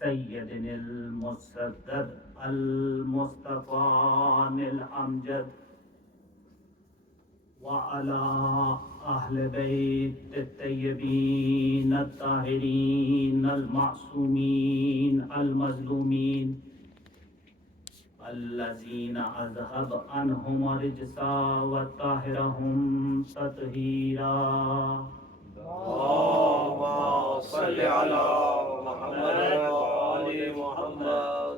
سيدنا المسدد المصطفى الأمجد وعلى أهل بيت الطيبين الطاهرين المعصومين المظلومين الذين أذهب عنهم الرجس وطهرهم تطهيرا. اللهم صل على محمد وآل محمد.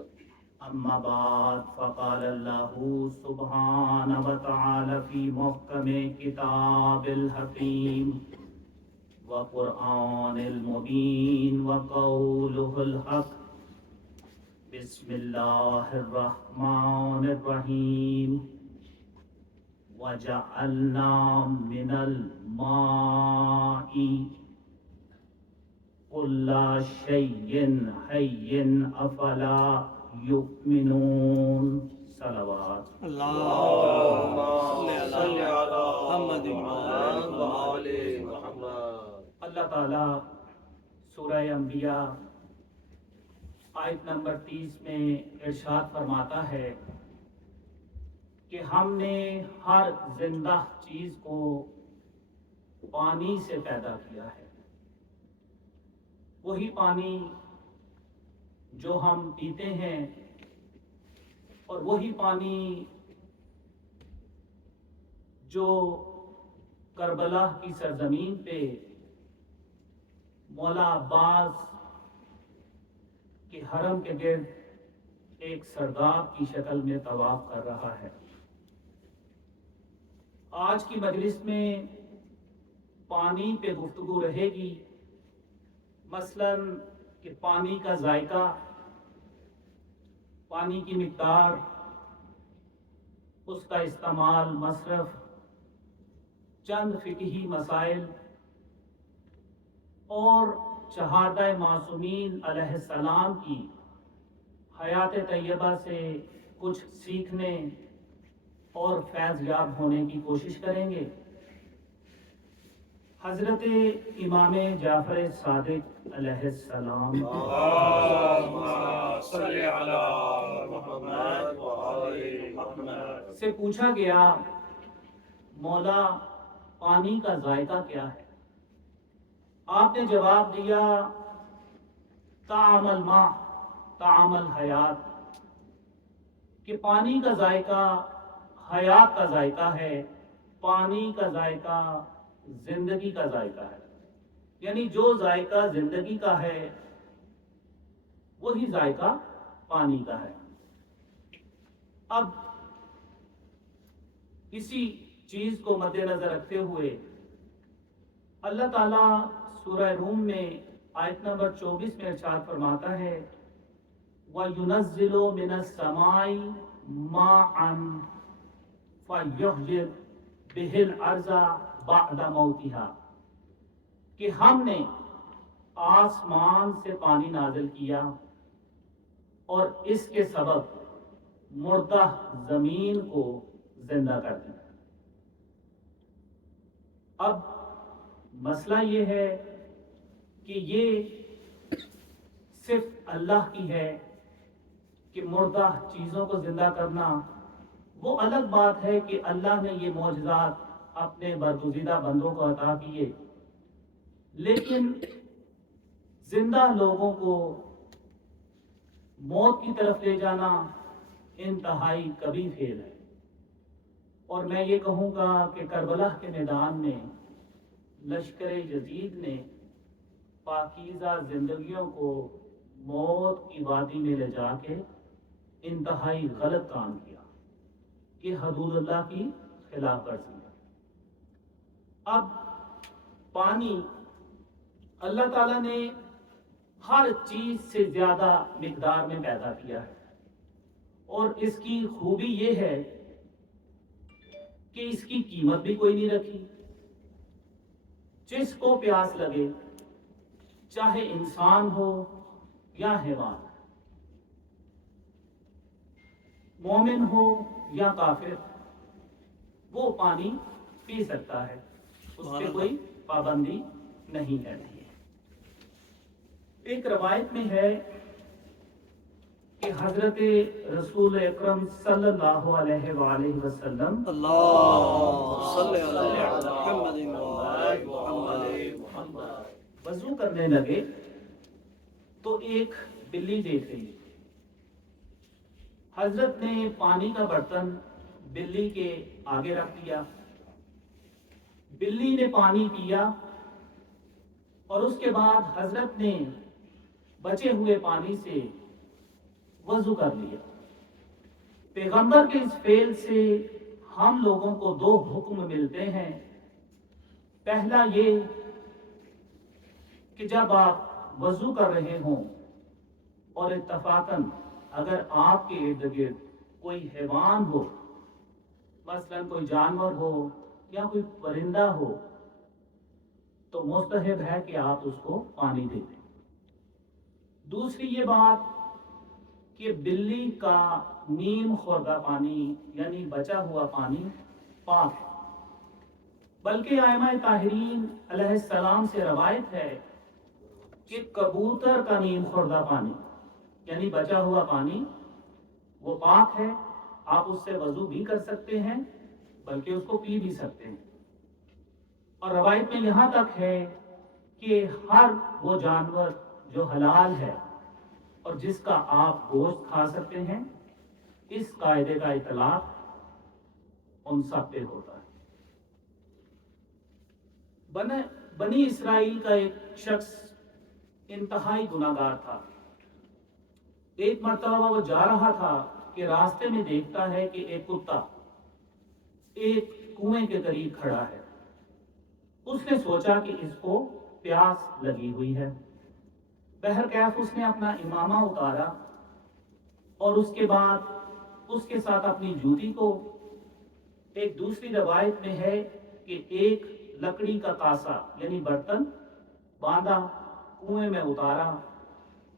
أما بعد فقال الله سبحانه وتعالى في محكم كتاب الحكيم وقرآن المبين وقوله الحق. بسم الله الرحمن الرحيم. وجعلنا من الماء كل شيء حي أفلا يؤمنون. صلوات. اللهم صل على محمد وآل محمد. اللہ تعالیٰ سورہ انبیاء آیت نمبر 30 میں ارشاد فرماتا ہے کہ ہم نے ہر زندہ چیز کو پانی سے پیدا کیا ہے. وہی پانی جو ہم پیتے ہیں اور وہی پانی جو کربلا کی سرزمین پہ مولا عباس کے حرم کے گرد ایک سرداب کی شکل میں طواف کر رہا ہے. آج کی مجلس میں پانی پہ گفتگو رہے گی، مثلاً کہ پانی کا ذائقہ، پانی کی مقدار، اس کا استعمال، مصرف، چند فقہی مسائل اور شہادہ معصومین علیہ السلام کی حیات طیبہ سے کچھ سیکھنے اور فیض یاب ہونے کی کوشش کریں گے. حضرت امام جعفر صادق علیہ السلام سے پوچھا گیا، مولا پانی کا ذائقہ کیا ہے؟ آپ نے جواب دیا، طعم الماء طعم الحیات، کہ پانی کا ذائقہ حیات کا ذائقہ ہے، پانی کا ذائقہ زندگی کا ذائقہ ہے. یعنی جو ذائقہ زندگی کا ہے وہی ذائقہ پانی کا ہے. اب اسی چیز کو مد نظر رکھتے ہوئے اللہ تعالیٰ سورہ روم میں آیت نمبر 24 میں ارشاد فرماتا ہے، وَيُنَزِّلُ مِنَ السَّمَاءِ مَاءً فَيُحْيِي بِهِ الْأَرْضَ بَعْدَ مَوْتِهَا، کہ ہم نے آسمان سے پانی نازل کیا اور اس کے سبب مردہ زمین کو زندہ کر دیا. اب مسئلہ یہ ہے کہ یہ صرف اللہ کی ہے کہ مردہ چیزوں کو زندہ کرنا. وہ الگ بات ہے کہ اللہ نے یہ معجزات اپنے برگزیدہ بندوں کو عطا کیے، لیکن زندہ لوگوں کو موت کی طرف لے جانا انتہائی کبھی فعل ہے. اور میں یہ کہوں گا کہ کربلا کے میدان میں لشکر یزید نے پاکیزہ زندگیوں کو موت کی وادی میں لے جا کے انتہائی غلط کام کیا، کہ حدود اللہ کی خلاف ورزی ہے. اب پانی اللہ تعالیٰ نے ہر چیز سے زیادہ مقدار میں پیدا کیا ہے، اور اس کی خوبی یہ ہے کہ اس کی قیمت بھی کوئی نہیں رکھی. جس کو پیاس لگے، چاہے انسان ہو یا حیوان، مومن ہو یا کافر، وہ پانی پی سکتا ہے، اس پہ کوئی پابندی نہیں ہے. ایک روایت میں ہے کہ حضرت رسول اکرم صلی اللہ علیہ وسلم اللهم صل على محمد وعلى محمد وضو کرنے لگے تو ایک بلی دیکھ رہی. حضرت نے پانی کا برتن بلی کے آگے رکھ دیا. بلی نے پانی پیا اور اس کے بعد حضرت نے بچے ہوئے پانی سے وضو کر لیا. پیغمبر کے اس فعل سے ہم لوگوں کو دو حکم ملتے ہیں. پہلا یہ کہ جب آپ وضو کر رہے ہوں اور اتفاقاً اگر آپ کے ارد گرد کوئی حیوان ہو، مثلاً کوئی جانور ہو یا کوئی پرندہ ہو، تو مستحب ہے کہ آپ اس کو پانی دے دیں. دوسری یہ بات کہ بلی کا نیم خوردہ پانی یعنی بچا ہوا پانی پاک ہے. بلکہ ائمہ طاہرین علیہ السلام سے روایت ہے کہ کبوتر کا نیم خوردہ پانی یعنی بچا ہوا پانی وہ پاک ہے. آپ اس سے وضو بھی کر سکتے ہیں بلکہ اس کو پی بھی سکتے ہیں. اور روایت میں یہاں تک ہے کہ ہر وہ جانور جو حلال ہے اور جس کا آپ گوشت کھا سکتے ہیں، اس قاعدے کا اطلاق ان سب پہ ہوتا ہے. بنی اسرائیل کا ایک شخص انتہائی گناہگار تھا. ایک مرتبہ وہ جا رہا تھا کہ راستے میں دیکھتا ہے کہ ایک کتا ایک کنویں کے قریب کھڑا ہے. اس نے سوچا کہ اس کو پیاس لگی ہوئی ہے. بہرکیف اس نے اپنا امامہ اتارا اور اس کے بعد اس کے ساتھ اپنی جوتی کو، ایک دوسری روایت میں ہے کہ ایک لکڑی کا کاسا یعنی برتن باندھا، کنویں میں اتارا،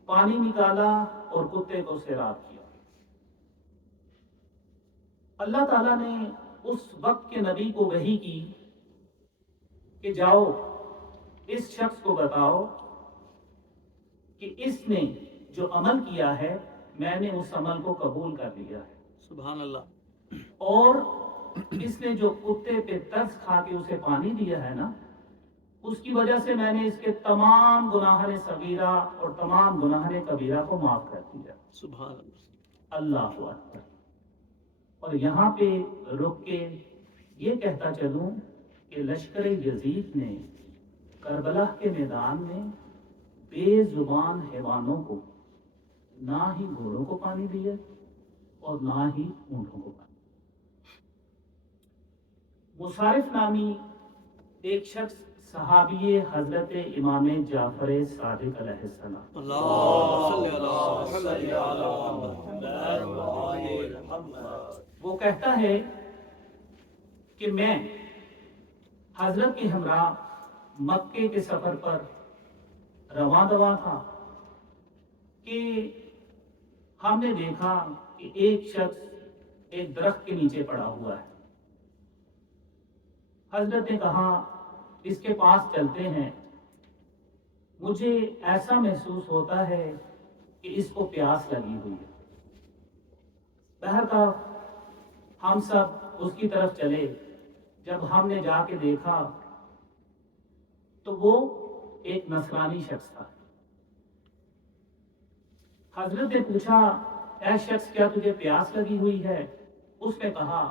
پانی نکالا اور کتے کو سیراب کیا. اللہ تعالیٰ نے اس وقت کے نبی کو وحی کی کہ جاؤ اس شخص کو بتاؤ کہ اس نے جو عمل کیا ہے میں نے اس عمل کو قبول کر لیا ہے. سبحان اللہ. اور اس نے جو کتے پہ ترس کھا کے اسے پانی دیا ہے نا، اس کی وجہ سے میں نے اس کے تمام گناہان صغیرہ اور تمام گناہان کبیرہ کو معاف کر دیا. سبحان اللہ. اللہ اکبر. اور یہاں پہ رک کے یہ کہتا چلوں کہ لشکر یزید نے کربلا کے میدان میں بے زبان حیوانوں کو، نہ ہی گھوڑوں کو پانی دیا اور نہ ہی اونٹوں کو پانی. مصارف نامی ایک شخص صحابی حضرت امام جعفر صادق علیہ السلام، اللهم صل على محمد وعلى محمد. وہ کہتا ہے کہ میں حضرت کے ہمراہ مکے کے سفر پر رواں دواں تھا کہ ہم نے دیکھا کہ ایک شخص ایک درخت کے نیچے پڑا ہوا ہے. حضرت نے کہا اس کے پاس چلتے ہیں، مجھے ایسا محسوس ہوتا ہے کہ اس کو پیاس لگی ہوئی ہے. بہرکیف ہم سب اس کی طرف چلے. جب ہم نے جا کے دیکھا تو وہ ایک نصرانی شخص تھا. حضرت نے پوچھا اے شخص کیا تجھے پیاس لگی ہوئی ہے؟ اس نے کہا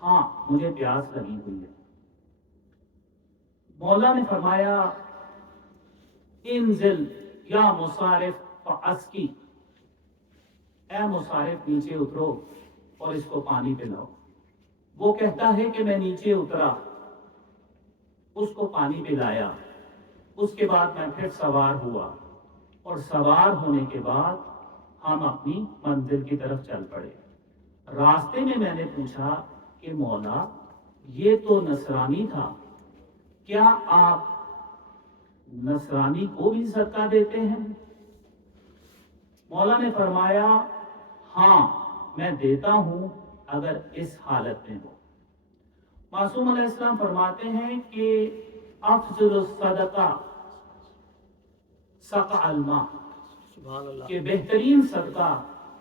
ہاں مجھے پیاس لگی ہوئی ہے. مولا نے فرمایا انزل یا مصارف فاسقی، اے مصارف نیچے اترو اور اس کو پانی پلاؤ. وہ کہتا ہے کہ میں نیچے اترا، اس کو پانی پلایا، اس کے بعد میں پھر سوار ہوا اور سوار ہونے کے بعد ہم اپنی منزل کی طرف چل پڑے. راستے میں نے پوچھا کہ مولا یہ تو نصرانی تھا، کیا آپ نصرانی کو بھی صدقہ دیتے ہیں؟ مولا نے فرمایا ہاں میں دیتا ہوں اگر اس حالت میں ہو. معصوم علیہ السلام فرماتے ہیں کہ افضل الصدقہ سقع الماء، سبحان اللہ. کہ بہترین صدقہ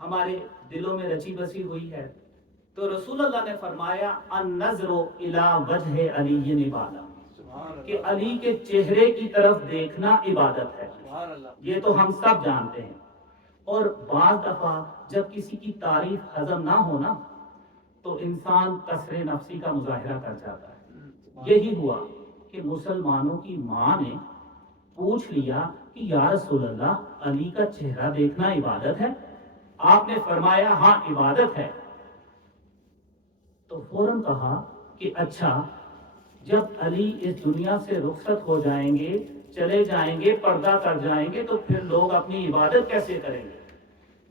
ہمارے دلوں میں رچی بسی ہوئی ہے. تو رسول اللہ نے فرمایا النظر الی وجہ علی عبادہ، کہ علی کے چہرے کی طرف دیکھنا عبادت ہے. یہ تو ہم سب جانتے ہیں. اور بعض دفعہ جب کسی کی تعریف ہضم نہ ہونا تو انسان کسر نفسی کا مظاہرہ کر جاتا ہے. یہی ہوا کہ مسلمانوں کی ماں نے پوچھ لیا کہ یا رسول اللہ علی کا چہرہ دیکھنا عبادت ہے؟ آپ نے فرمایا ہاں عبادت ہے. تو فوراً کہا کہ اچھا جب علی اس دنیا سے رخصت ہو جائیں گے، چلے جائیں گے، پردہ کر جائیں گے، تو پھر لوگ اپنی عبادت کیسے کریں گے؟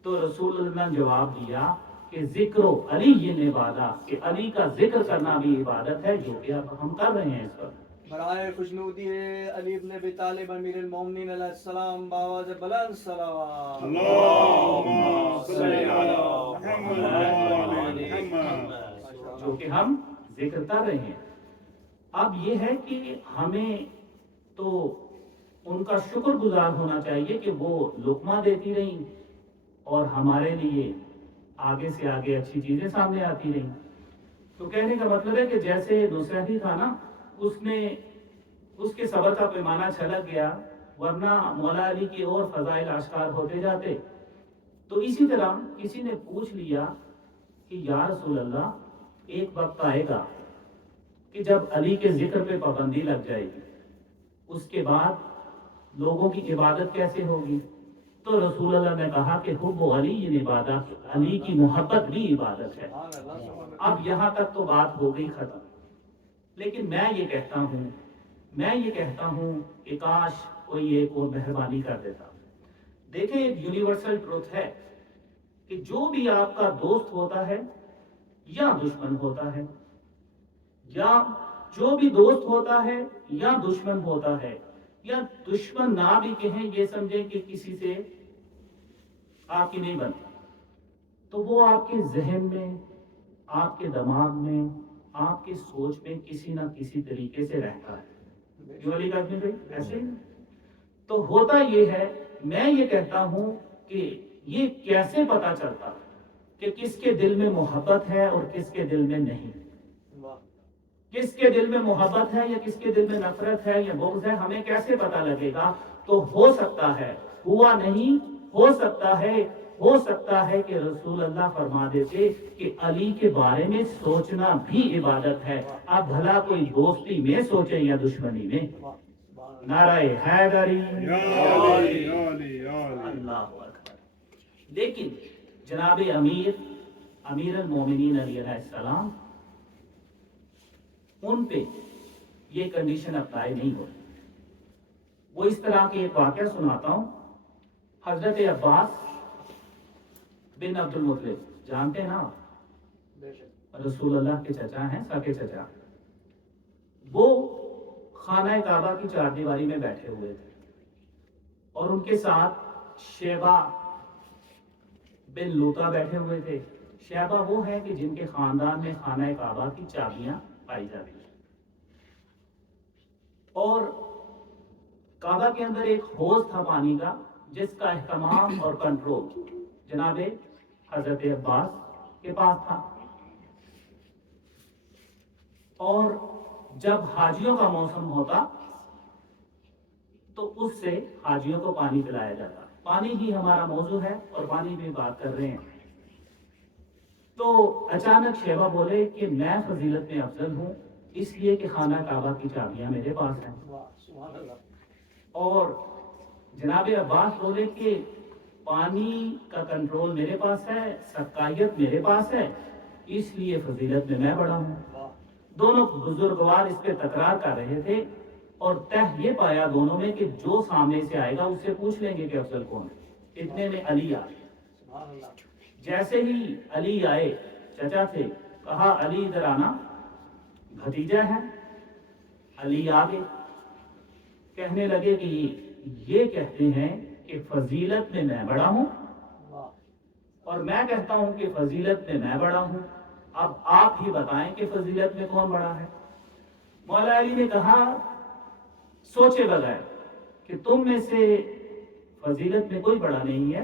تو رسول اللہ نے جواب دیا کہ ذکر علی یہ عبادت، کہ علی کا ذکر کرنا بھی عبادت ہے، جو کہ اب ہم کر رہے ہیں اس وقت. برائے خوشنودی ہے علی ابن ابی طالب امیر المومنین علیہ السلام بآواز بلند صلوات. اللهم صل على محمد وعلى محمد. جو کہ ہم ذکر کر رہے ہیں. اب یہ ہے کہ ہمیں تو ان کا شکر گزار ہونا چاہیے کہ وہ لقمہ دیتی رہیں اور ہمارے لیے آگے سے آگے اچھی چیزیں سامنے آتی رہیں. تو کہنے کا مطلب ہے کہ جیسے نصرتی تھا نا، اس کے صبر کا پیمانہ چھلک گیا، ورنہ مولا علی کی اور فضائل آشکار ہوتے جاتے. تو اسی طرح کسی نے پوچھ لیا کہ یا رسول اللہ ایک وقت آئے گا کہ جب علی کے ذکر پہ پابندی لگ جائے گی، اس کے بعد لوگوں کی عبادت کیسے ہوگی؟ تو رسول اللہ نے کہا کہ حب علی یہ عبادت، علی کی محبت بھی عبادت ہے. اب یہاں تک تو بات ہو گئی ختم. لیکن میں یہ کہتا ہوں کہ کاش کوئی ایک اور مہربانی کر دیتا. دیکھیں ایک یونیورسل ٹروتھ ہے کہ جو بھی آپ کا دوست ہوتا ہے یا دشمن ہوتا ہے، یا جو بھی دوست ہوتا ہے یا دشمن ہوتا ہے، یا دشمن نہ بھی کہیں، یہ سمجھیں کہ کسی سے آپ کی نہیں بنتی، تو وہ آپ کے ذہن میں، آپ کے دماغ میں، آپ کی سوچ میں کسی نہ کسی طریقے سے رہتا ہے. کیوں علی کا بھائی ایسے ہی؟ تو ہوتا یہ ہے، میں یہ کہتا ہوں کہ یہ کیسے پتا چلتا کہ کس کے دل میں محبت ہے اور کس کے دل میں نہیں؟ کس کے دل میں محبت ہے یا کس کے دل میں نفرت ہے یا بغض ہے، ہمیں کیسے پتا لگے گا؟ تو ہو سکتا ہے، ہوا نہیں، ہو سکتا ہے کہ رسول اللہ فرما دیتے کہ علی کے بارے میں سوچنا بھی عبادت ہے. اب بھلا کوئی دوستی میں سوچے یا دشمنی میں. نعرہ حیدری، اللہ اکبر. لیکن جناب امیر المومنین علیہ السلام، ان پہ یہ کنڈیشن اپلائی نہیں ہوتی. وہ اس طرح کے ایک واقعہ سناتا ہوں. حضرت عباس بن عبد المطلب جانتے ہیں نا، رسول اللہ کے چچا ہیں، سکے چچا. وہ خانہ کعبہ کی چار دیواری میں بیٹھے ہوئے تھے اور ان کے ساتھ شیبہ بن لوطا بیٹھے ہوئے تھے. شیبہ وہ ہے کہ جن کے خاندان میں خانہ کعبہ کی چابیاں پائی جاتی ہیں. اور کعبہ کے اندر ایک حوض تھا پانی کا، جس کا اہتمام اور کنٹرول جناب حضرت عباس کے پاس تھا. اور جب حاجیوں کا موسم ہوتا تو اس سے حاجیوں کو پانی پلایا جاتا. پانی ہی ہمارا موضوع ہے اور پانی میں بات کر رہے ہیں. تو اچانک شیبہ بولے کہ میں فضیلت میں افضل ہوں، اس لیے کہ خانہ کعبہ کی چابیاں میرے پاس ہیں. اور جناب عباس بولے کہ پانی کا کنٹرول میرے پاس ہے، سقائیت میرے پاس ہے، اس لیے فضیلت میں بڑا ہوں. دونوں بزرگوار اس پہ تکرار کر رہے تھے اور تہ یہ پایا دونوں میں کہ جو سامنے سے آئے گا اس سے پوچھ لیں گے کہ افضل کون ہے. اتنے میں علی آئے. جیسے ہی علی آئے، چچا تھے، کہا علی ادھر آنا، بھتیجا ہے. علی آگے کہنے لگے کہ یہ کہتے ہیں کہ فضیلت میں میں بڑا ہوں اور میں کہتا ہوں کہ فضیلت میں بڑا ہوں. اب آپ ہی بتائیں کہ فضیلت میں کون بڑا ہے؟ مولا علی نے کہا سوچے بغیر کہ تم میں سے فضیلت میں کوئی بڑا نہیں ہے،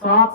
7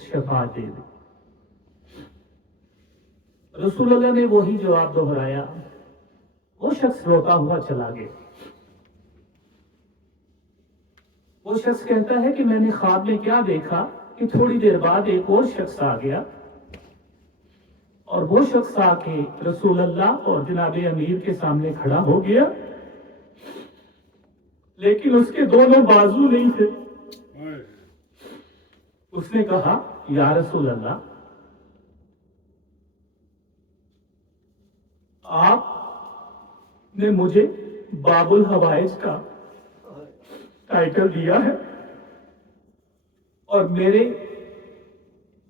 شفا دے دے۔ رسول اللہ نے وہی جواب دہرایا، وہ شخص روتا ہوا چلا گیا۔ وہ شخص کہتا ہے کہ میں نے خواب میں کیا دیکھا کہ تھوڑی دیر بعد ایک اور شخص آ گیا، اور وہ شخص آ کے رسول اللہ اور جناب امیر کے سامنے کھڑا ہو گیا، لیکن اس کے دونوں بازو نہیں تھے۔ اس نے کہا، یا رسول اللہ، آپ نے مجھے باب الحوائج کا ٹائٹل دیا ہے اور میرے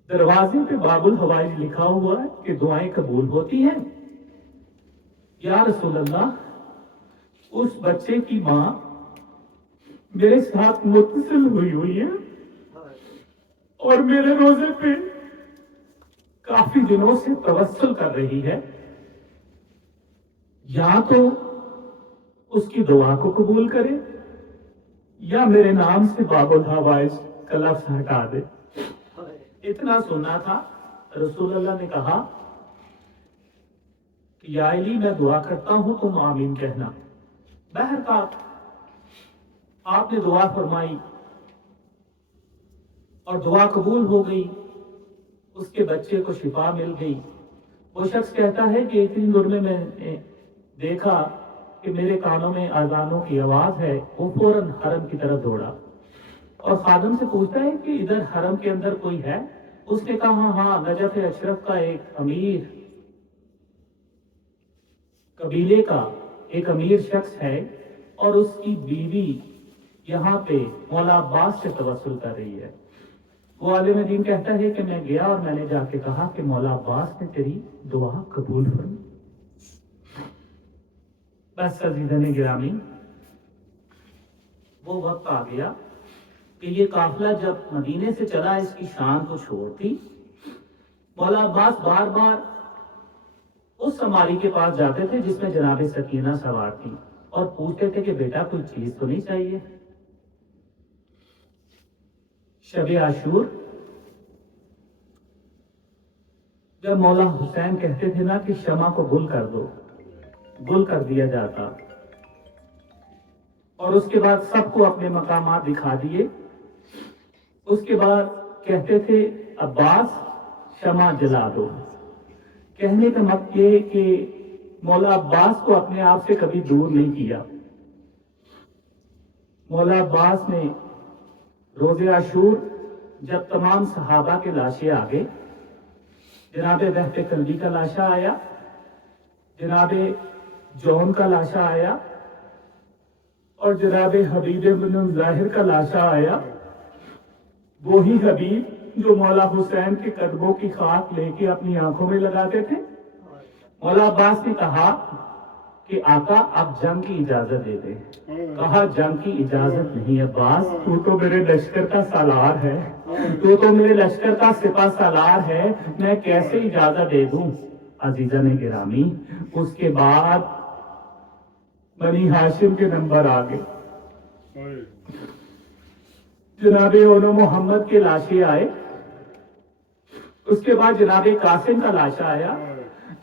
دروازے پہ باب الحوائج لکھا ہوا ہے کہ دعائیں قبول ہوتی ہیں۔ یا رسول اللہ، اس بچے کی ماں میرے ساتھ متصل ہوئی ہے اور میرے روزے پہ کافی دنوں سے توسل کر رہی ہے، یا تو اس کی دعا کو قبول کرے یا میرے نام سے باب الحوائج کا لفظ ہٹا دے۔ اتنا سننا تھا، رسول اللہ نے کہا کہ یا علی، میں دعا کرتا ہوں تم آمین کہنا۔ بہرحال آپ نے دعا فرمائی اور دعا قبول ہو گئی، اس کے بچے کو شفا مل گئی۔ وہ شخص کہتا ہے کہ اتنی دور میں نے دیکھا کہ میرے کانوں میں اذانوں کی آواز ہے، وہ فوراً حرم کی طرف دوڑا اور خادم سے پوچھتا ہے کہ ادھر حرم کے اندر کوئی ہے؟ اس نے کہا، ہاں، نجف اشرف کا ایک امیر قبیلے کا ایک امیر شخص ہے اور اس کی بیوی یہاں پہ مولا عباس سے توسل کر رہی ہے۔ وہ عالم دین کہتا ہے کہ میں گیا اور میں نے جا کے کہا کہ مولا عباس نے تیری دعا قبول فرمائی۔ بس عزیزان گرامی، وہ وقت آ گیا کہ یہ قافلہ جب مدینے سے چلا، اس کی شان کچھ اور تھی۔ مولا عباس بار بار اس سواری کے پاس جاتے تھے جس میں جناب سکینہ سوار تھی اور پوچھتے تھے کہ بیٹا کوئی چیز تو نہیں چاہیے۔ شب عاشور جب مولا حسین کہتے تھے نا کہ شمع کو گل کر دو، گل کر دیا جاتا، اور اس کے بعد سب کو اپنے مقامات دکھا دیے۔ اس کے بعد کہتے تھے عباس شمع جلا دو۔ کہنے کا مطلب یہ کہ مولا عباس کو اپنے آپ سے کبھی دور نہیں کیا۔ مولا عباس نے روز عاشور جب تمام صحابہ کے لاشیں آگے، جناب بہت کلبی کا لاشا آیا، جناب جون کا لاشا آیا اور جناب حبیب بن ظاہر کا لاشا آیا، وہی حبیب جو مولا حسین کے قدموں کی خاک لے کے اپنی آنکھوں میں لگاتے تھے۔ مولا عباس نے کہا کہ آقا اب جنگ کی اجازت دے دیں۔ کہا جنگ کی اجازت نہیں عباس، تو تو میرے لشکر کا سالار ہے، تو تو میرے لشکر کا سپہ سالار ہے، میں کیسے اجازت دے دوں؟ عزیزان گرامی، اس کے بعد بنی ہاشم کے نمبر آگے، جناب اولو محمد کے لاشیں آئے، اس کے بعد جناب قاسم کا لاشا آیا،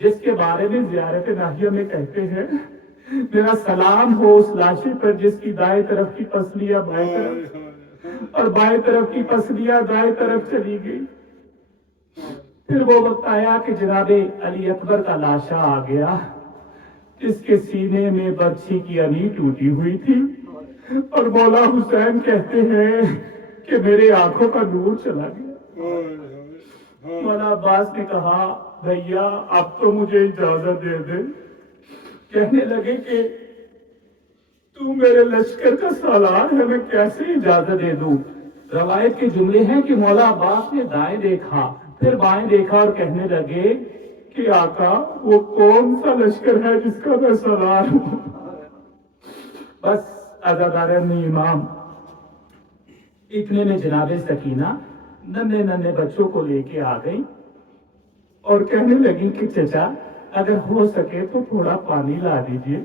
جس کے بارے میں زیارت ناحیہ میں کہتے ہیں میرا سلام ہو اس لاشے پر جس کی دائیں طرف کی پسلیاں بائیں طرف اور بائیں طرف کی پسلیاں دائیں طرف چلی گئی۔ پھر وہ وقت آیا کہ جناب علی اکبر کا لاشا آ گیا، جس کے سینے میں برچھی کی انی ٹوٹی ہوئی تھی، اور مولا حسین کہتے ہیں کہ میرے آنکھوں کا نور چلا گیا۔ مولا عباس نے کہا بھیا اب تو مجھے اجازت دے دے۔ کہنے لگے کہ تو میرے لشکر کا سالار ہے، میں کیسے اجازت دے دوں؟ روایت کے جملے ہیں کہ مولا عباس نے دائیں دیکھا پھر بائیں دیکھا اور کہنے لگے کہ آقا وہ کون سا لشکر ہے جس کا میں سالار ہوں؟ بس عزاداران امام، اتنے میں جناب سکینہ ننھے ننھے بچوں کو لے کے آ گئی اور کہنے لگی کہ چچا اگر ہو سکے تو تھوڑا پانی لا دیجیے۔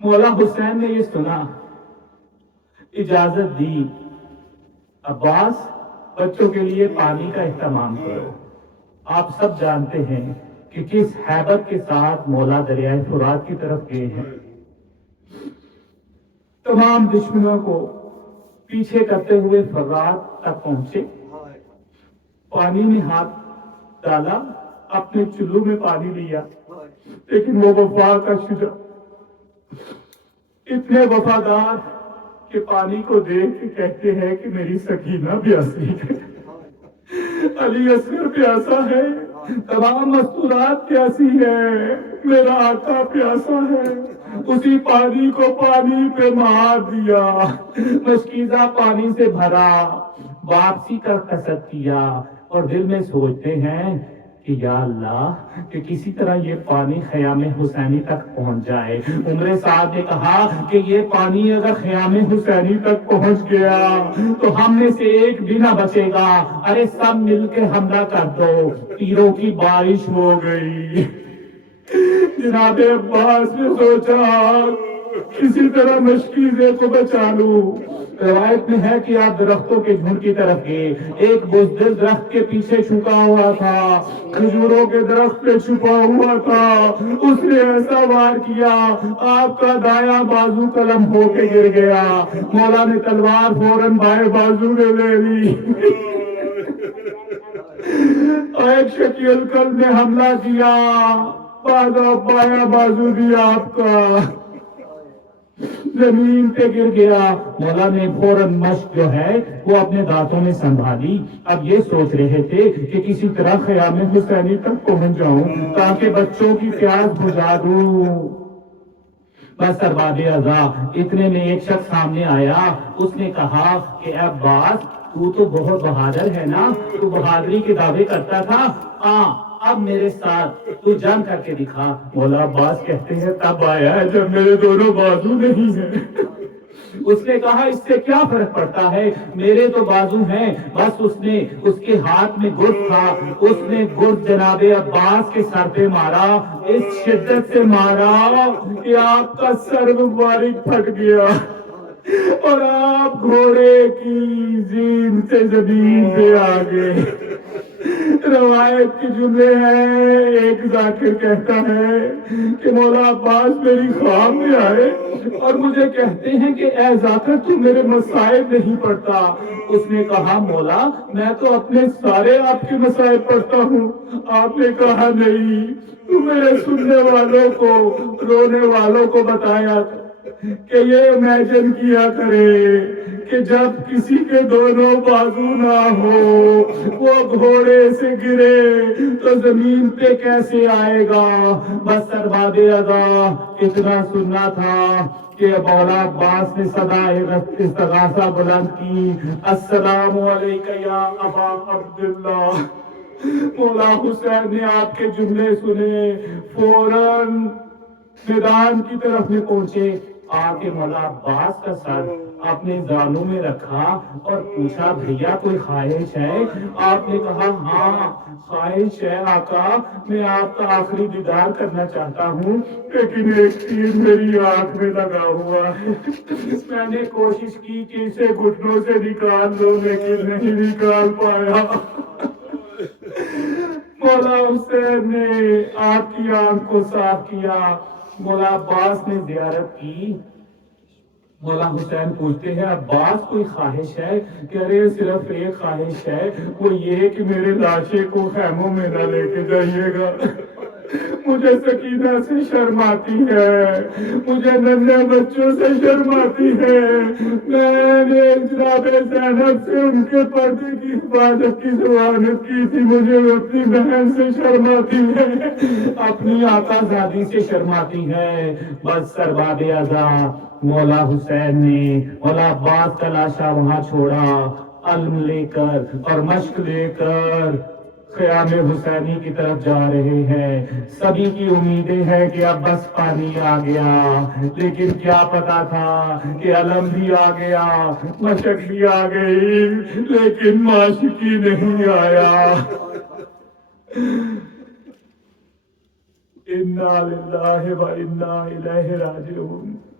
مولا حسین نے یہ سنا، اجازت دی، عباس بچوں کے لیے پانی کا اہتمام کرو. آپ سب جانتے ہیں کہ کس ہیبت کے ساتھ مولا دریائے فرات کی طرف گئے ہیں. تمام دشمنوں کو پیچھے کرتے ہوئے فرات تک پہنچے. پانی میں ہاتھ ڈالا, اپنے چلو میں پانی لیا, لیکن وہ وفا کا شجاع اتنے وفادار کہ پانی کو دیکھ کے کہتے ہیں کہ میری سکینہ پیاسی ہے, علی اصغر پیاسا ہے, تمام مستورات پیاسی ہے, میرا آقا پیاسا ہے. اسی پانی کو پانی پہ مار دیا, مشکیزہ پانی سے بھرا, واپسی کا قصد کیا اور دل میں سوچتے ہیں کہ یا اللہ کہ کسی طرح یہ پانی خیام حسینی تک پہنچ جائے. عمر سعد نے کہا کہ یہ پانی اگر خیام حسینی تک پہنچ گیا تو ہم میں سے ایک بھی نہ بچے گا. ارے سب مل کے حملہ کر دو. تیروں کی بارش ہو گئی. جناب عباس نے سوچا کسی طرح مشکیزے کو بچا لوں. روایت میں ہے کہ آپ درختوں کے جھنڈ کی طرف گئے. ایک بزدل درخت کے پیچھے چھپا ہوا تھا, کھجوروں کے درخت پہ چھپا ہوا تھا. اس نے ایسا وار کیا, آپ کا دایاں بازو قلم ہو کے گر گیا. مولا نے تلوار فوراً بائیں بازو میں لے لی. ایک شکیل قلب نے حملہ کیا, بایاں بازو بھی آپ کا زمین پہ گر گیا. مولا نے فوراً مشق جو ہے وہ اپنے دانتوں میں سنبھالی. اب یہ سوچ رہے تھے کہ کسی طرح خیام حسینی تک پہنچ جاؤں تاکہ بچوں کی پیاس بجھا دوں. بس ارباب ازا اتنے میں ایک شخص سامنے آیا. اس نے کہا کہ عباس تو بہت بہادر ہے نا, تو بہادری کے دعوے کرتا تھا, اب میرے ساتھ تو جنگ کر کے دکھا. مولا عباس کہتے ہیں تب آیا ہے جب میرے دونوں بازو نہیں ہیں. اس نے کہا اس سے کیا فرق پڑتا ہے, میرے تو بازو ہیں. بس اس کے ہاتھ میں گرد تھا, اس نے گرد جناب عباس کے سر پہ مارا, اس شدت سے مارا کہ آپ کا سر مبارک پھٹ گیا اور آپ گھوڑے کی زین سے زمین پہ آ گئے. روایت کے جملے ہیں, ایک ذاکر کہتا ہے کہ مولا عباس میری خواب میں آئے اور مجھے کہتے ہیں کہ اے ذاکر تو میرے مسائب نہیں پڑھتا. اس نے کہا مولا میں تو اپنے سارے آپ کے مسائب پڑھتا ہوں. آپ نے کہا نہیں, تو میرے سننے والوں کو, رونے والوں کو بتایا کہ یہ امیجن کیا کرے کہ جب کسی کے دونوں بازو نہ ہو, وہ گھوڑے سے گرے تو زمین پہ کیسے آئے گا. بس ارباب ازا اتنا سننا تھا کہ مولا عباس نے صدائے استغاثہ بلند کی, السلام علیکہ یا ابا عبداللہ. مولا حسین نے آپ کے جملے سنے, فوراً میدان کی طرف میں پہنچے. آ کے مولا عباس کا سر اپنے زانوں میں رکھا اور پوچھا بھیا کوئی خواہش ہے. آپ نے کہا ہاں خواہش ہے آقا, میں آپ کا آخری دیدار کرنا چاہتا ہوں, لیکن ایک تیر میری آنکھ میں لگا ہوا ہے. میں نے کوشش کی کہ اسے گھٹنوں سے نکال لو لیکن نہیں نکال پایا. مولا حسین نے آپ کی آنکھ کو صاف کیا. مولا عباس نے زیارت کی. مولا حسین پوچھتے ہیں عباس کوئی خواہش ہے؟ کہہ رہے صرف ایک خواہش ہے, وہ یہ کہ میرے لاشے کو خیموں میں نہ لے کے جائیے گا. مجھے سکینہ سے شرم آتی ہے, مجھے ننھے بچوں سے شرم آتی ہے. میں نے جناب زینب سے ان کے پردے کی حفاظت کی ضمانت کی تھی, مجھے اپنی بہن سے شرم آتی ہے, اپنی آقا زادی سے شرم آتی ہے. بس ارباب ازا مولا حسین نے مولا عباس کا لاشا وہاں چھوڑا, علم لے کر اور مشق لے کر خیام حسینی کی طرف جا رہے ہیں. سبھی کی امیدیں ہیں کہ اب بس پانی آ گیا, لیکن کیا پتا تھا کہ علم بھی آ گیا, مشق بھی آ گئی, لیکن معاشقی نہیں آیا. انا للہ و انا الیہ راجعون.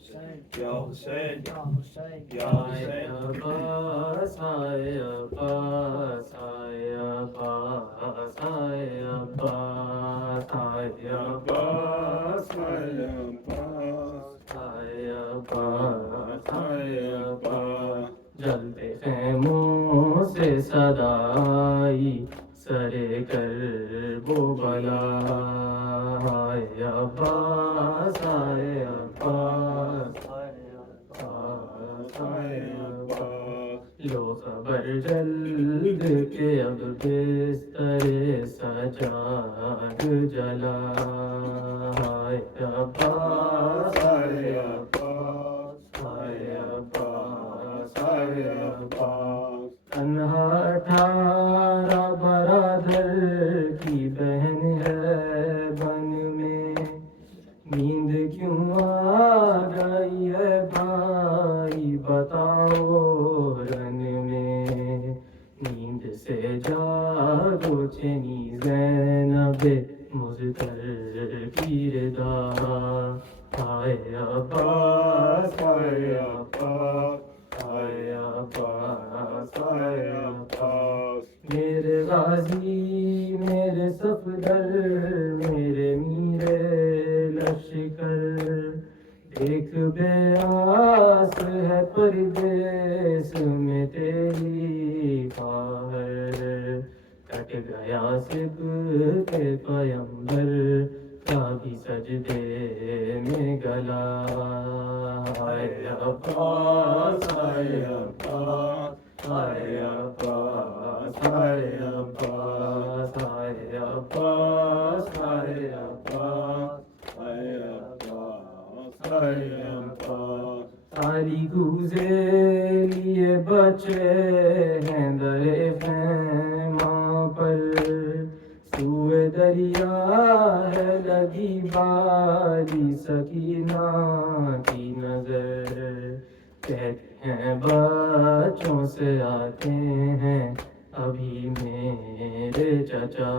Ya Hussein, Ya Hussein, Ya Hussein. Abbas, Hai Abbas, Hai Abbas, Hai Abbas, Hai Abbas, Hai Abbas, Hai Abbas, Hai Hai Abbas. Abbas. جلتے خیموں سے صدائی سرے کر وہ بلا ہائے عباس ہائے عباس ہائے عباس لو خبر جلد کے اب بستر سجاد جلا ہائے عباس ہائے عباس ہائے عباس ہائے عباس تنہا 18 برادر کی بہن ہے بن میں نیند کیوں آ گئی ہے بھائی بتاؤ رن میں نیند سے جاگو چنی زینب مضطر کی ردا ہائے عباس ہائے عباس ہائے عباس ہائے عباس میرے غازی میرے صفدر میرے میرے لشکر ایک بے آس ہے پردیس میں تیری خواہر کٹ گیا سبت پیمبر کا بھی سجدے میں گلا ہائے عباس ہائے عباس ہائے عباس ہائے عباس ہائے عباس ہائے عباس ہائے عباس ہائے عباس ساری گوزے لیے بچے ہیں در خیمہ پر سوئے دریا ہے لگی باری سکینہ کی نظر کہتے ہیں بچوں سے آتے ہیں ابھی میرے چچا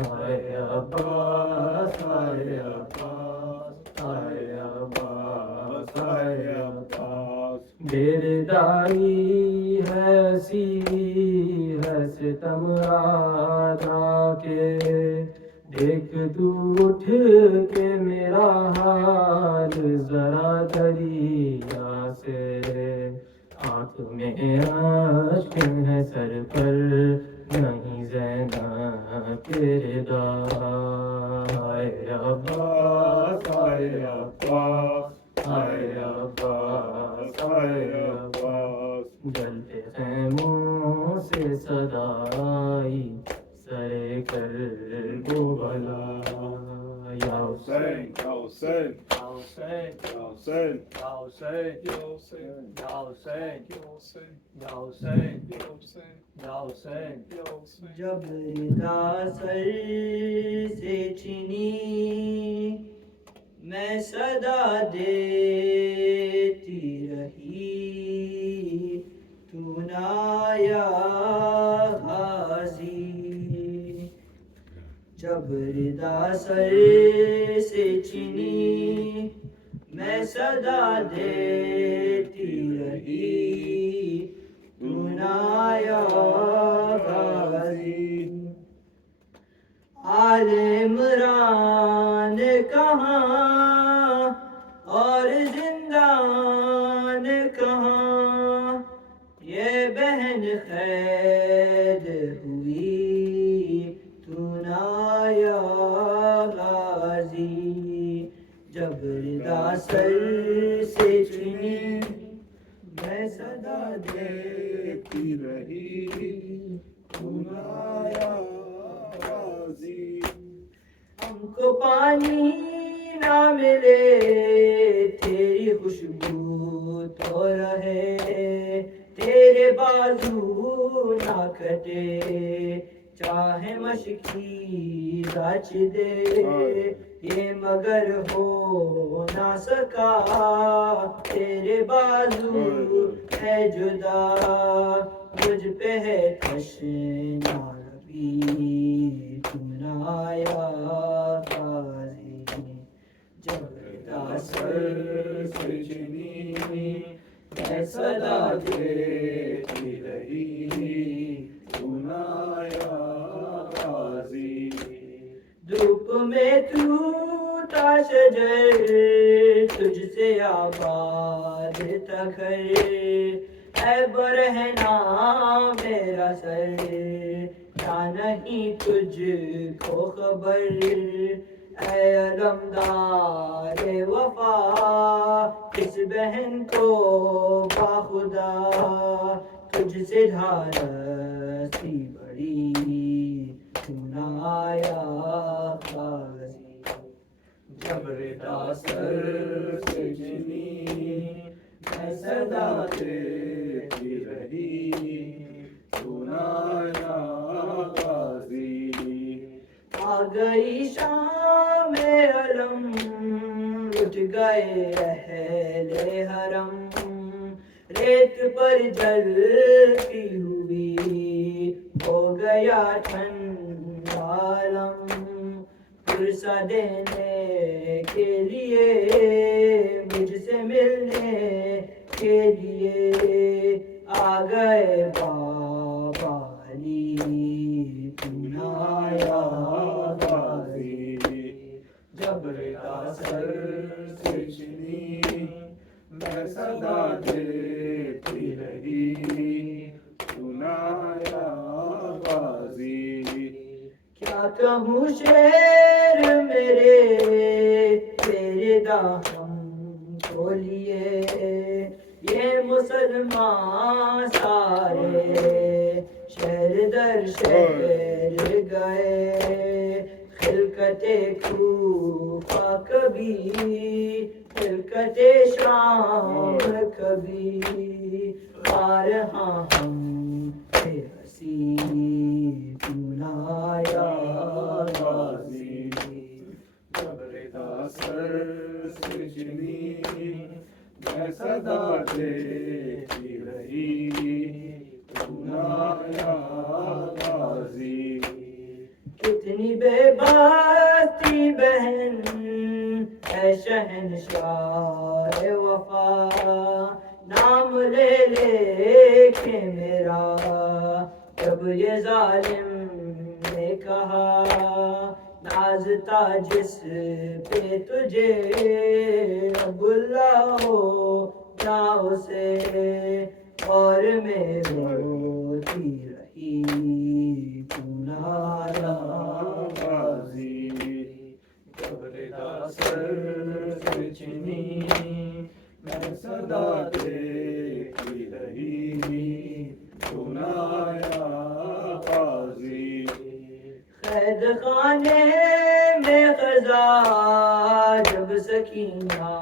ہائے عباس ہائے عباس ہائے عباس ہائے عباس میرے دائی ہے سی ہے ستم راتا کے دیکھ تو اٹھ کے میرا حال ذرا دریا سے آنکھ میں اشک ہے سر پر نہیں زینب کے ردا ہائے عباس ہائے عباس ہائے عباس ہائے عباس جلتے خیموں سے صدا آئی سرے کر وہ بلا یا حسین Ya Hussein, Ya Hussein, Ya Hussein, Ya Hussein, Ya Hussein, Ya Hussein, Ya Hussein, Ya Hussein, Ya Hussein, Ya Hussein. Ya Hussein. جب ردا سر سے چنی میں صدا دیتی رہی تو نہ آیا غازی جب ردا سر سے چنی میں صدا دیتی رہی تو نہ آیا غازی آل عمران کہاں اور زندان کہاں یہ بہن قید ہوئی تو نہ آیا غازی جب ردا سر سے چنی میں صدا دیتی رہی تو نہ آیا غازی ہم کو پانی نہ ملے تیری خوشبو تو رہے تیرے بازو نہ کٹے چاہے مشکی رچ دے یہ مگر ہو نہ سکا تیرے بازو ہے جدا مجھ پہ ہے تشنا ربی تو نہ آیا غازی جب ردا سر سے چنی میں صدا دیتی رہی سنایا غازی دھوپ میں ٹوٹا شجر تجھ سے آباد تھا گھر اے برہنا میرا سر کیا نہیں تجھ کو خبر اے علمدار وفا اس بہن کو باخدا تجھ سے دھارستی بڑی سنایا غازی جب ردا سر سے چنی میں صدا دیتی رہی سنایا غازی آ گئی شام علم اٹھ گئے اہل حرم ریت پر جلتی ہوئی ہو گیا ٹھنڈا عالم پرسہ دینے کے لیے مجھ سے ملنے کے لیے آ گئے بابا علی سنایا غازی جب ردا سر سے چنی میں صدا دیتی رہی سنایا غازی کیا کہوں شعر میرے تیرے دامن کو لیے یہ مسلمان سارے شہر در شہر گئے خلقت کوفہ کبھی خلقت شام کبھی بارہاں ہم بے حسی سنایا غازی جب ردا سر سے چنی میں صدا دیتی رہی سنایا غازی کتنی بے باستی بہن اے شہنشاہ وفا نام لے لے کے میرا جب یہ ظالم نے کہا نازتا جس پہ تجھے اب اللہ ہو نہ اسے اور میں روتی رہی سنایا غازی جب ردا سر سے چنی میں صدا دیتی رہی سنایا غازی قید خانے میں قضا جب سکینہ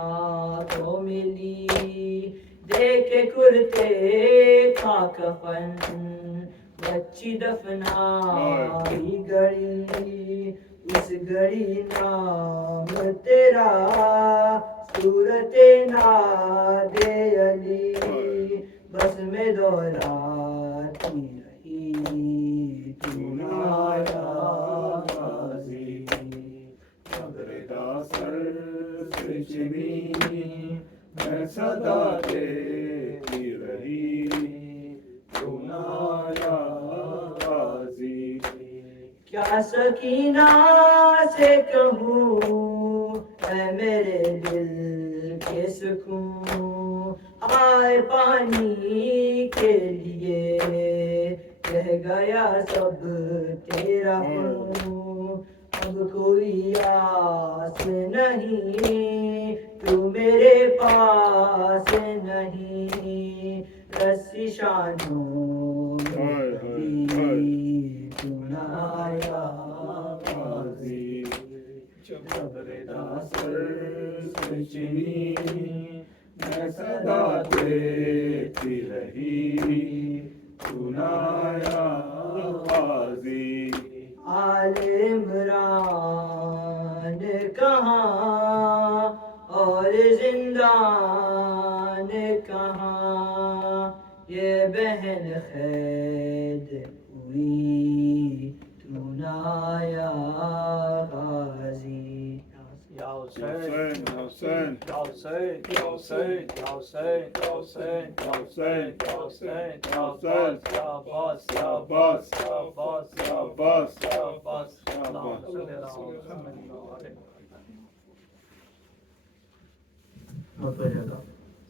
کو ملی دیکھ کرتے کا کفن بچی دفنائی گڑی اس گڑی نام تیرا صورت ناد علی بس میں دوراتی رہی سنایا غازی جب ردا سر سے چنی میں صدا دیتی رہی سنایا غازی کیا سکینہ سے کہوں اے میرے دل کے سکون آئے پانی کے لیے کہہ گیا سب تیرا ہوں اب کوئی آس نہیں تو میرے پاس نہیں رسی شانوں میں سنایا غازی جب ردا سر سے چنی میں صدا دیتی رہی سنایا غازی آل عمران کہاں اور زندان کہاں یہ بہن قید ہوئی تو نایا غازی Ya Hussein, Ya Hussein, Ya Hussein, Ya Hussein, Ya Hussein, Ya Hussein, Ya Hussein, Ya Hussein, Ya Abbas, Ya Abbas, Ya Abbas, Ya Abbas, Ya Abbas, Ya Abbas, Allahumma salli ala Muhammad wa ala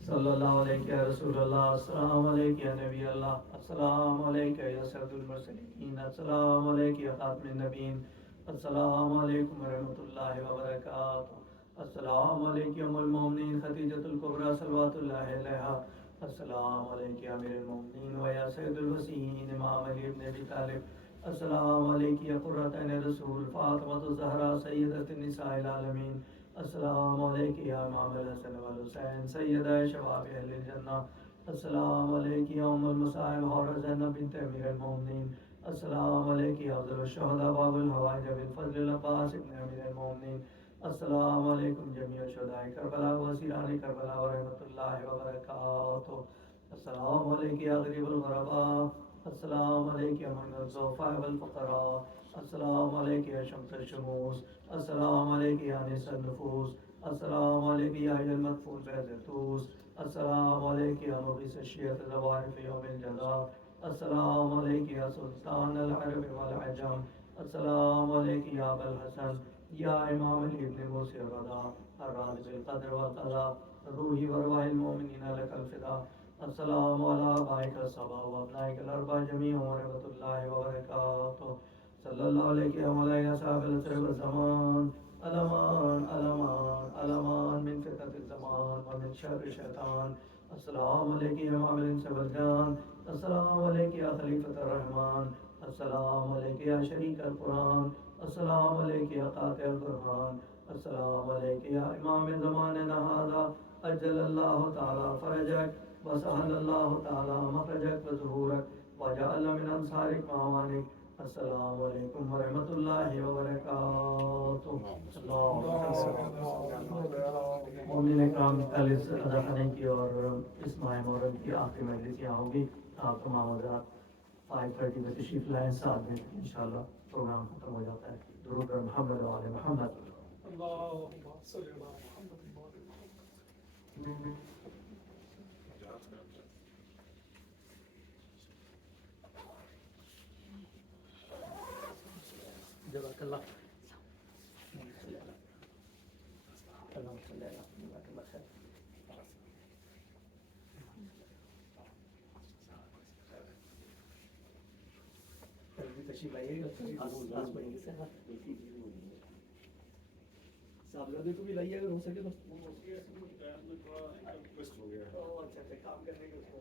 صلی اللہ علیہ یا رسول اللہ السلام علیکم یا نبی اللہ السلام علیکم یا سید المرسلین السلام علیکم یا خاتم النبیین السلام علیکم ورحمۃ اللہ وبرکاتہ السلام علیکم ام المومنین خدیجۃ الکبریٰ صلوات اللہ علیہا السلام علیکم یا امیر المومنین و یا سید الوصیین امام علی بن ابی طالب السلام علیکم یا قرۃ عین رسول فاطمۃ الزہرا سیدۃ النساء العالمین السلام علیکم یا امام الحسن والحسین سیدہ شباب اہل الجنہ السلام علیکم یا ام المصائب حور زینب بنت امیر المومنین السلام علیکم یا افضل الشہداء باب الحوائج بالفضل العباس ابن امیر المومنین السلام علیکم جمیع شہداء کربلا و اسیران کربلا ورحمۃ اللہ وبرکاتہ السلام علیکم یا غریب الغرباء السلام علیکم من الضعفاء والفقراء السلام علیکم یا شمس الشموس السلام علیکم یا انیس النفوس السلام علیکم یا عید المدفون فیض الطوس السلام علیکم یا مغیث الشیعۃ الظواہر فی یوم الجزا السلام علیکم یا سلطان العرب والعجم السلام علیکم یا ابا الحسن یا امام علی ابن موسی الرضا الراضی بالقدر والقضاء روحی وارواح المؤمنین لک الفدا السلام علی آبائک الصبا و ابنائک الاربع جمیعا ورحمۃ اللہ وبرکاتہ صلی اللہ علیہ وآلہ صاحب العصر والزمان الامان الامان الامان من فتنة الزمان ومن شر الشیطان السلام علیکم امام الانس والجان السلام علیکم یا خلیفۃ الرحمن السلام علیکم یا شریک القرآن السلام علیکم یا قاطع القرآن السلام علیکم یا امام زماننا هذا اجل اللہ تعالی فرجک وسهل اللہ تعالی مخرجک وظہورک وجعل من انصارک معوانک السلام علیکم ورحمۃ اللہ وبرکاتہ مومنین اکرام کل اس ادا خانے کی اور اس ماہ محرم کی آخری مجلس یہاں ہوگی آپ تمام حضرات 5:30 میں تشریف لائیں 7 بجے انشاءاللہ پروگرام ختم ہو جاتا ہے درود بر محمد و آل محمد اللهم صل على محمد جزاک اللہ اللہم صلی علی محمد جزاک اللہ خیر تشریف لائیے گا آس پڑیں گے صاحبزادے کو بھی لائیے اگر ہو سکے تو اچھا کام کرنے کے اس کو